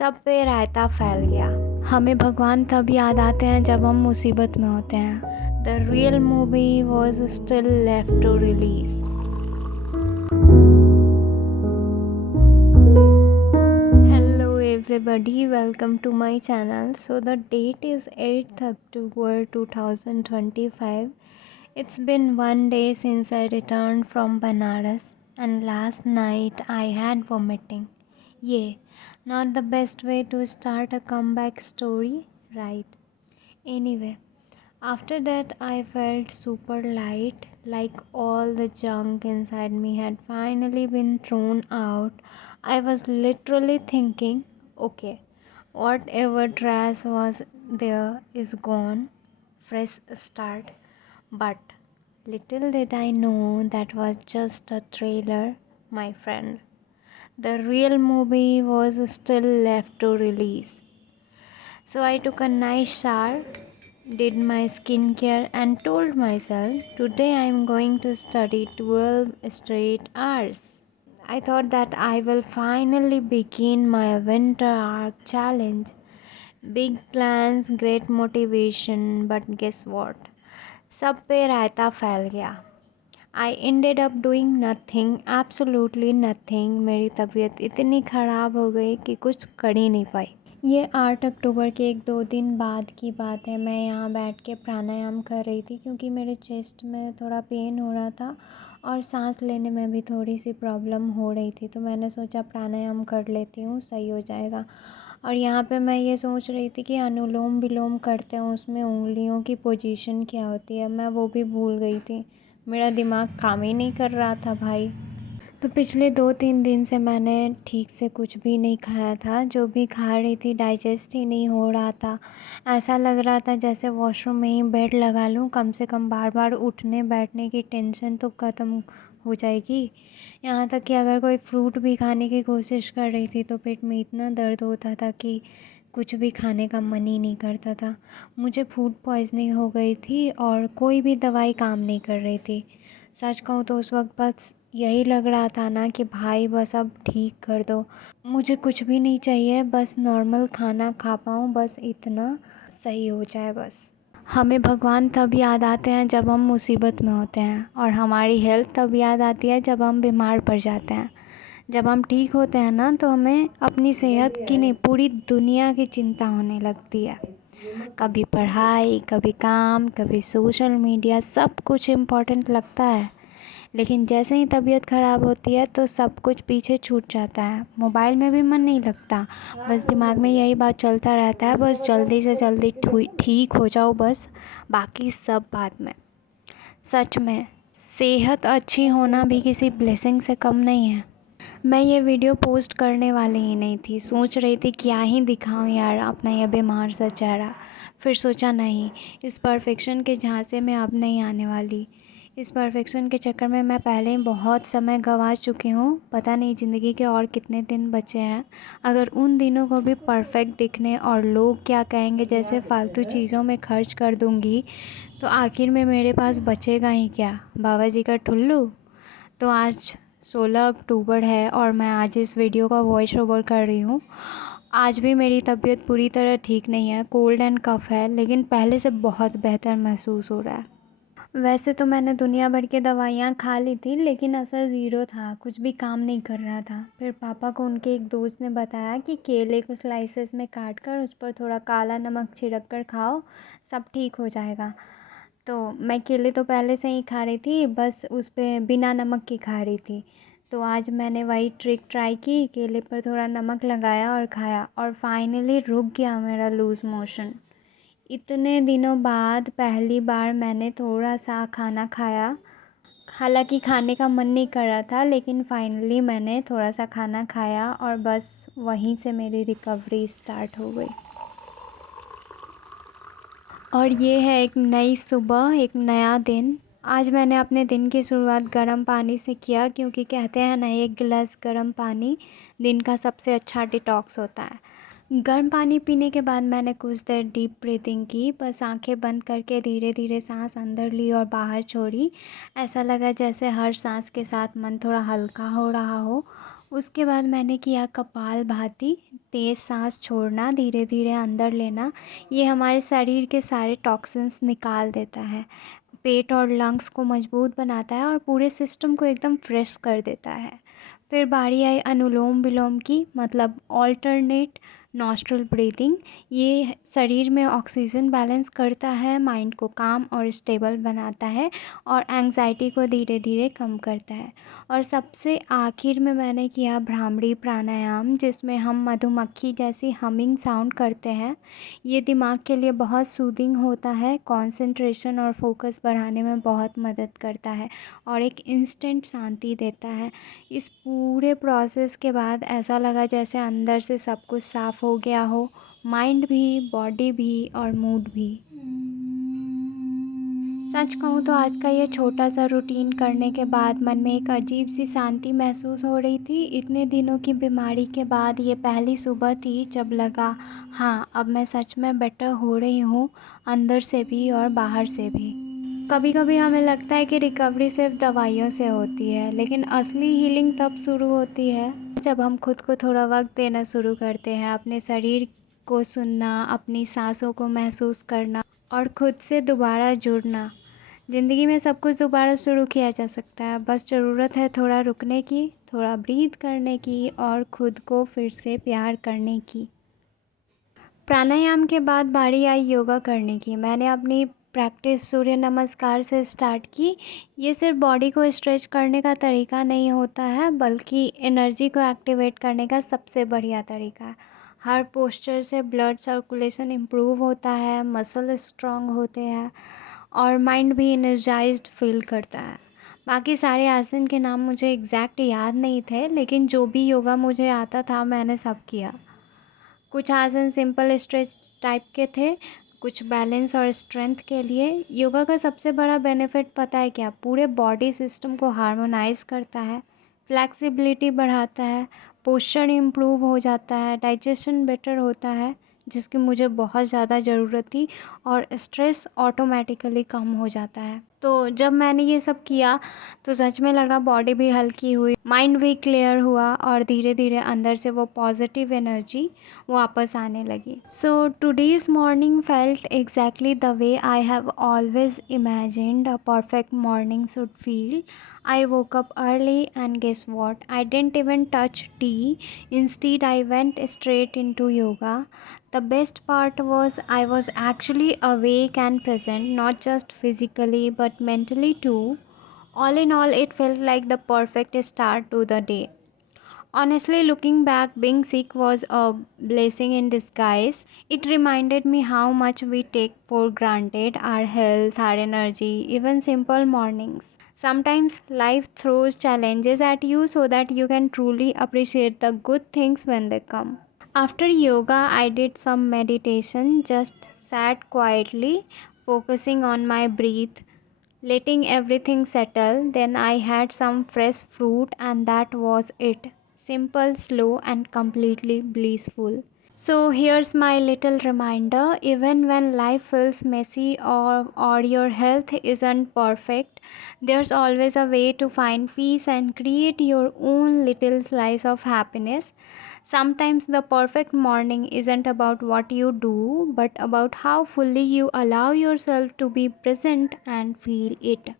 सब पे रायता फैल गया। हमें भगवान तब याद आते हैं जब हम मुसीबत में होते हैं। The real movie was still left to release. Hello everybody, welcome to my channel. So the date is 8th October 2025. It's been one day since I returned from Banaras and last night I had vomiting. Yeah, not the best way to start a comeback story, right? Anyway, after that I felt super light, like all the junk inside me had finally been thrown out. I was literally thinking, okay, whatever trash was there is gone, fresh start. But little did I know that was just a trailer, my friend. The real movie was still left to release. So I took a nice shower, did my skincare, and told myself today I am going to study 12 straight hours. I thought that I will finally begin my winter arc challenge. Big plans, great motivation, but guess what? सब पे रायता फैल गया। I ended up doing nothing, absolutely nothing. मेरी तबीयत इतनी ख़राब हो गई कि कुछ कर ही नहीं पाई। ये 8 अक्टूबर के 1-2 दिन बाद की बात है। मैं यहाँ बैठ के प्राणायाम कर रही थी क्योंकि मेरे चेस्ट में थोड़ा पेन हो रहा था और सांस लेने में भी थोड़ी सी प्रॉब्लम हो रही थी। तो मैंने सोचा प्राणायाम कर लेती हूँ, सही हो जाएगा। और यहाँ पे मैं ये सोच रही थी कि अनुलोम विलोम करते हैं, उसमें उंगलियों की पोजीशन क्या होती है, मैं वो भी भूल गई थी। मेरा दिमाग काम ही नहीं कर रहा था भाई। तो पिछले 2-3 दिन से मैंने ठीक से कुछ भी नहीं खाया था। जो भी खा रही थी डाइजेस्ट ही नहीं हो रहा था। ऐसा लग रहा था जैसे वॉशरूम में ही बेड लगा लूँ, कम से कम बार बार उठने बैठने की टेंशन तो ख़त्म हो जाएगी। यहाँ तक कि अगर कोई फ्रूट भी खाने की कोशिश कर रही थी तो पेट में इतना दर्द होता था कि कुछ भी खाने का मन ही नहीं करता था। मुझे फूड पॉइज़निंग हो गई थी और कोई भी दवाई काम नहीं कर रही थी। सच कहूँ तो उस वक्त बस यही लग रहा था ना कि भाई बस अब ठीक कर दो। मुझे कुछ भी नहीं चाहिए, बस नॉर्मल खाना खा पाऊँ, बस इतना सही हो जाए बस। हमें भगवान तब याद आते हैं जब हम मुसीबत में होते हैं और हमारी हेल्थ तब याद आती है जब हम बीमार पड़ जाते हैं। जब हम ठीक होते हैं ना तो हमें अपनी सेहत की नहीं, पूरी दुनिया की चिंता होने लगती है। कभी पढ़ाई, कभी काम, कभी सोशल मीडिया, सब कुछ इम्पोर्टेंट लगता है। लेकिन जैसे ही तबीयत ख़राब होती है तो सब कुछ पीछे छूट जाता है। मोबाइल में भी मन नहीं लगता, बस दिमाग में यही बात चलता रहता है, बस जल्दी से जल्दी ठीक हो जाओ बस, बाकी सब बाद में। सच में सेहत अच्छी होना भी किसी ब्लेसिंग से कम नहीं है। मैं ये वीडियो पोस्ट करने वाली ही नहीं थी, सोच रही थी क्या ही दिखाऊं यार अपना ये बीमार सा चेहरा। फिर सोचा नहीं, इस परफेक्शन के झांसे में अब नहीं आने वाली। इस परफेक्शन के चक्कर में मैं पहले ही बहुत समय गंवा चुकी हूँ। पता नहीं ज़िंदगी के और कितने दिन बचे हैं। अगर उन दिनों को भी परफेक्ट दिखने और लोग क्या कहेंगे जैसे फालतू चीज़ों में खर्च कर दूँगी तो आखिर में मेरे पास बचेगा ही क्या, बाबा जी का ठुल्लू। तो आज 16 अक्टूबर है और मैं आज इस वीडियो का वॉइस ओवर कर रही हूँ। आज भी मेरी तबीयत पूरी तरह ठीक नहीं है, कोल्ड एंड कफ़ है, लेकिन पहले से बहुत बेहतर महसूस हो रहा है। वैसे तो मैंने दुनिया भर की दवाइयाँ खा ली थी लेकिन असर ज़ीरो था, कुछ भी काम नहीं कर रहा था। फिर पापा को उनके एक दोस्त ने बताया कि केले को स्लाइसेस में काट कर उस पर थोड़ा काला नमक छिड़क कर खाओ, सब ठीक हो जाएगा। तो मैं केले तो पहले से ही खा रही थी, बस उस पे बिना नमक की खा रही थी। तो आज मैंने वही ट्रिक ट्राई की, केले पर थोड़ा नमक लगाया और खाया और फाइनली रुक गया मेरा लूज़ मोशन। इतने दिनों बाद पहली बार मैंने थोड़ा सा खाना खाया। हालांकि खाने का मन नहीं कर रहा था लेकिन फाइनली मैंने थोड़ा सा खाना खाया और बस वहीं से मेरी रिकवरी स्टार्ट हो गई। और ये है एक नई सुबह, एक नया दिन। आज मैंने अपने दिन की शुरुआत गर्म पानी से किया क्योंकि कहते हैं ना, एक गिलास गर्म पानी दिन का सबसे अच्छा डिटॉक्स होता है। गर्म पानी पीने के बाद मैंने कुछ देर डीप ब्रीथिंग की, बस आंखें बंद करके धीरे धीरे सांस अंदर ली और बाहर छोड़ी। ऐसा लगा जैसे हर सांस के साथ मन थोड़ा हल्का हो रहा हो। उसके बाद मैंने किया कपालभाति, तेज़ सांस छोड़ना, धीरे धीरे अंदर लेना। ये हमारे शरीर के सारे टॉक्सिन्स निकाल देता है, पेट और लंग्स को मजबूत बनाता है और पूरे सिस्टम को एकदम फ्रेश कर देता है। फिर बारी आई अनुलोम विलोम की, मतलब ऑल्टरनेट नॉस्ट्रल ब्रीथिंग। ये शरीर में ऑक्सीजन बैलेंस करता है, माइंड को काम और स्टेबल बनाता है और एंग्जाइटी को धीरे धीरे कम करता है। और सबसे आखिर में मैंने किया भ्रामरी प्राणायाम, जिसमें हम मधुमक्खी जैसी हमिंग साउंड करते हैं। ये दिमाग के लिए बहुत सूदिंग होता है, कंसंट्रेशन और फोकस बढ़ाने में बहुत मदद करता है और एक इंस्टेंट शांति देता है। इस पूरे प्रोसेस के बाद ऐसा लगा जैसे अंदर से सब कुछ साफ़ हो गया हो, माइंड भी, बॉडी भी और मूड भी। सच कहूँ तो आज का ये छोटा सा रूटीन करने के बाद मन में एक अजीब सी शांति महसूस हो रही थी। इतने दिनों की बीमारी के बाद ये पहली सुबह थी जब लगा, हाँ अब मैं सच में बेटर हो रही हूँ, अंदर से भी और बाहर से भी। कभी कभी हमें लगता है कि रिकवरी सिर्फ दवाइयों से होती है, लेकिन असली हीलिंग तब शुरू होती है जब हम खुद को थोड़ा वक्त देना शुरू करते हैं, अपने शरीर को सुनना, अपनी सांसों को महसूस करना और खुद से दोबारा जुड़ना। ज़िंदगी में सब कुछ दोबारा शुरू किया जा सकता है, बस ज़रूरत है थोड़ा रुकने की, थोड़ा ब्रीथ करने की और खुद को फिर से प्यार करने की। प्राणायाम के बाद बारी आई योगा करने की। मैंने अपनी प्रैक्टिस सूर्य नमस्कार से स्टार्ट की। ये सिर्फ बॉडी को स्ट्रेच करने का तरीका नहीं होता है, बल्कि एनर्जी को एक्टिवेट करने का सबसे बढ़िया तरीका है। हर पोस्चर से ब्लड सर्कुलेशन इम्प्रूव होता है, मसल स्ट्रॉन्ग होते हैं और माइंड भी एनर्जाइज्ड फील करता है। बाकी सारे आसन के नाम मुझे एग्जैक्ट याद नहीं थे, लेकिन जो भी योगा मुझे आता था मैंने सब किया। कुछ आसन सिंपल स्ट्रेच टाइप के थे, कुछ बैलेंस और स्ट्रेंथ के लिए। योगा का सबसे बड़ा बेनिफिट पता है क्या? पूरे बॉडी सिस्टम को हार्मोनाइज करता है, फ्लैक्सिबिलिटी बढ़ाता है, पोस्चर इम्प्रूव हो जाता है, डाइजेशन बेटर होता है, जिसकी मुझे बहुत ज़्यादा ज़रूरत थी, और स्ट्रेस ऑटोमेटिकली कम हो जाता है। तो जब मैंने ये सब किया तो सच में लगा बॉडी भी हल्की हुई, माइंड भी क्लियर हुआ और धीरे धीरे अंदर से वो पॉजिटिव एनर्जी वापस आने लगी। सो today's morning felt exactly the way I have always imagined a perfect morning should feel. I woke up early and guess what? I didn't even touch tea. Instead, I went straight into yoga. The best part was I was actually awake and present, not just physically but mentally too. All in all, it felt like the perfect start to the day. Honestly, looking back, being sick was a blessing in disguise. It reminded me how much we take for granted our health, our energy, even simple mornings. Sometimes life throws challenges at you so that you can truly appreciate the good things when they come. After yoga, I did some meditation, just sat quietly, focusing on my breath, letting everything settle. Then I had some fresh fruit, and that was it. Simple, slow, and completely blissful. So here's my little reminder: even when life feels messy or your health isn't perfect, there's always a way to find peace and create your own little slice of happiness. Sometimes the perfect morning isn't about what you do, but about how fully you allow yourself to be present and feel it.